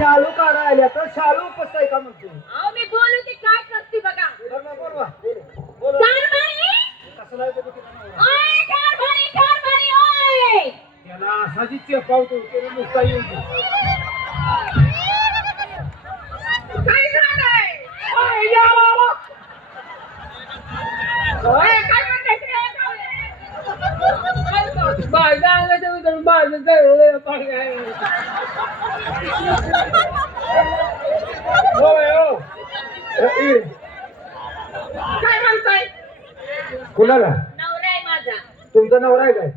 शालू काढा आल्या तर शालू कसं आहे का म्हणतो अहो मी बोलू की काय करते बघा. बोलवा कारभारी कसं नाही बघू तिला नवरा. ओय कारभारी ओय. त्याला असाची चेपावतो त्याला नुसता येऊन दे. काय झालंय? ओय या बाबा. ओय काय म्हणताय ते? माझं अंगाच्या उतर माझं काय पाहिजे काय म्हणताय? कुणाला नवरा आहे माझा. तुमचा नवरा आहे काय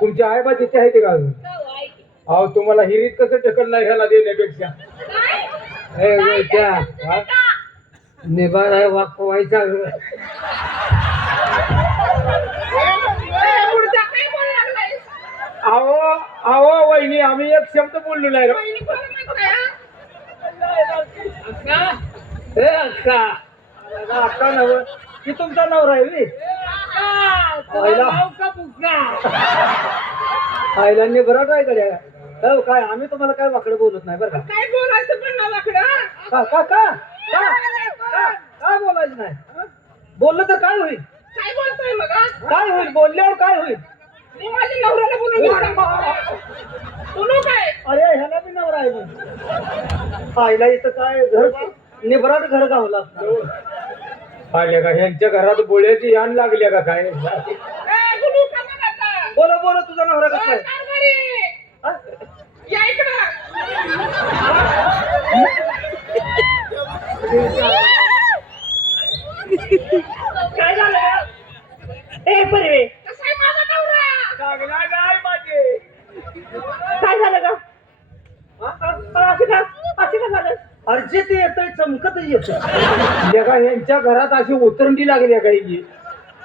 तुमची आई बा तिथे आहे ते का अजून? हो, आहे की. अहो तुम्हाला हिरीत कसं ढकल नाही ह्याला देण्यापेक्षा काय? हे काय त्या करता तुम्ही का? निभार आहे वाकवायचा पुढचा काय बोलायला लागलाय? अहो वहिनी आम्ही एक शब्द बोललो नाही वहिनी कोण म्हणताय, हा? अक्का हे अक्का आता नव की तुमचा नवरा आहे बे? अक्का तुला नाव का बुक्का आईलांनी बरं काय करूया हो काय आम्ही तुम्हाला काय वाकडं बोलत नाही बरं काय बोलायचं पण ना वाकडं? का का का का का काय बोलायचं नाही बोललं तर काय होईल काय बोलतोय मग, हा? काय होईल बोलल्यावर काय होईल मी माझ्या नवऱ्याला बोलून घेतलं. बोलू काय? अरे ह्याला बी नवरा आहे मग. आईला इथं काय घर निबराट घर गावला आल्या का ह्यांच्या घरात बोळ्याची यान लागल्या का काय बोलू का मग आता? बोला तुझा नवरा कसा आहे कारभारी, हा? या इकडं. काय झालं ए परिवे कसा आहे माझा नवरा? चांगला नाही माझे काय झालं का? अशी का झालं अर्जे ते येतोय चमकत येत यांच्या घरात अशी उतरंडी लागली काही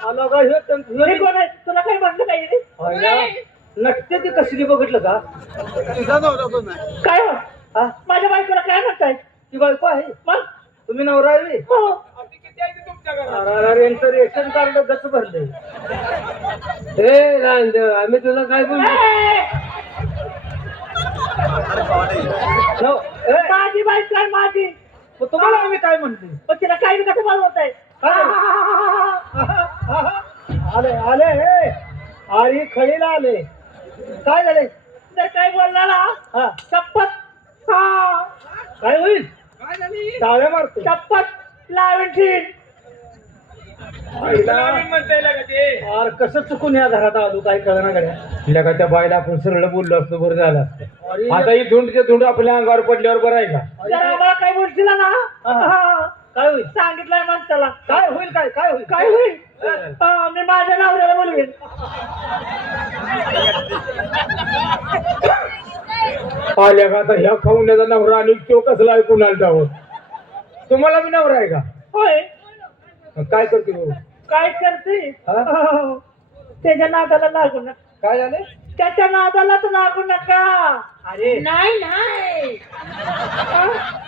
आला का हे कोण आहे तुला काही म्हटलं काही नटते ती कसली बघितलं का काय हो हा? माझ्या बायकोला काय म्हणताय ती बायको आहे मग तुम्ही नवरा आहे अरे यांचं रेशन कार्ड गच भरलंय हे रांदेव आम्ही तुला काय बोलतो माझी बायको आहे माझी मग तुम्हाला आम्ही काय म्हणतो पण तिला काय कसं बोलवत आहे आले आले हे आरी खळीला आले काय झाले तर काय बोलला हा शपथ काय होईल काय झाली? टाळ्या मारतो शपथ लावेन अरे कसं चुकून या घरात आलो काय कळना गड्या का त्या बाईला आपण सरळ बोललो असतो बरं झालं असतं आता ही धुंड आपल्या अंगावर पडल्यावर बरं आहे का आम्हाला काय बोलशील ना काय होईल सांगितलंय माणसाला काय होईल काय होईल काय होईल मी माझ्या नवऱ्याला बोलवेन आल्या का आता ह्या खाऊण्याचा नवरा आणि तो कसला ऐकून आलता तुम्हाला बी नवरा आहे का होय काय करते भाऊ काय करते त्याच्या नादाला लागू नका काय झाले त्याच्या नादालाच लागू नका अरे नाही नाही.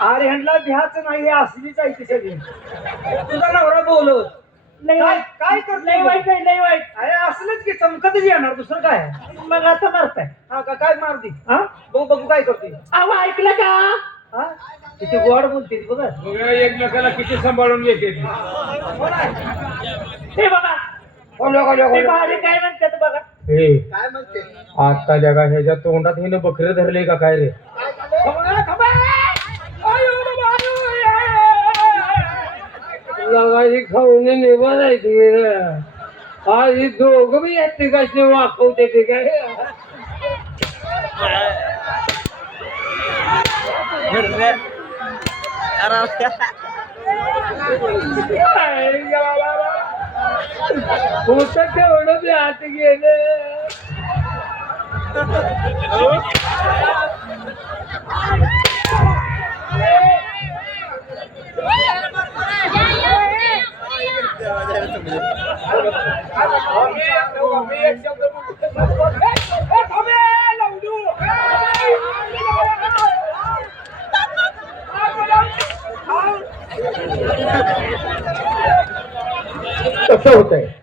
अरे ह्यांना भ्याच नाही असलीच आहे ती सगळी तुझा नवरा बोलत काय करत नाही वाईट नाही लय वाईट अरे असलंच की चमकतच येणार दुसरं काय मग आता मारताय हा का काय मारती हा बघू काय करते अहो ऐकलं का? हा किती गोड बोलते ती बघा एकमेकाला किती सांभाळून घेते हे बघा ते भारी काय म्हणतात बघा. हे काय म्हणते आता जगा ह्याच्या तोंडात हिनं बकरे धरले का काय रे लगाची खाऊन निभारायची आज ही दोघं बी येते कसे वाकवते ते काय होत तेवढं बी आत गेले कसं होत आहे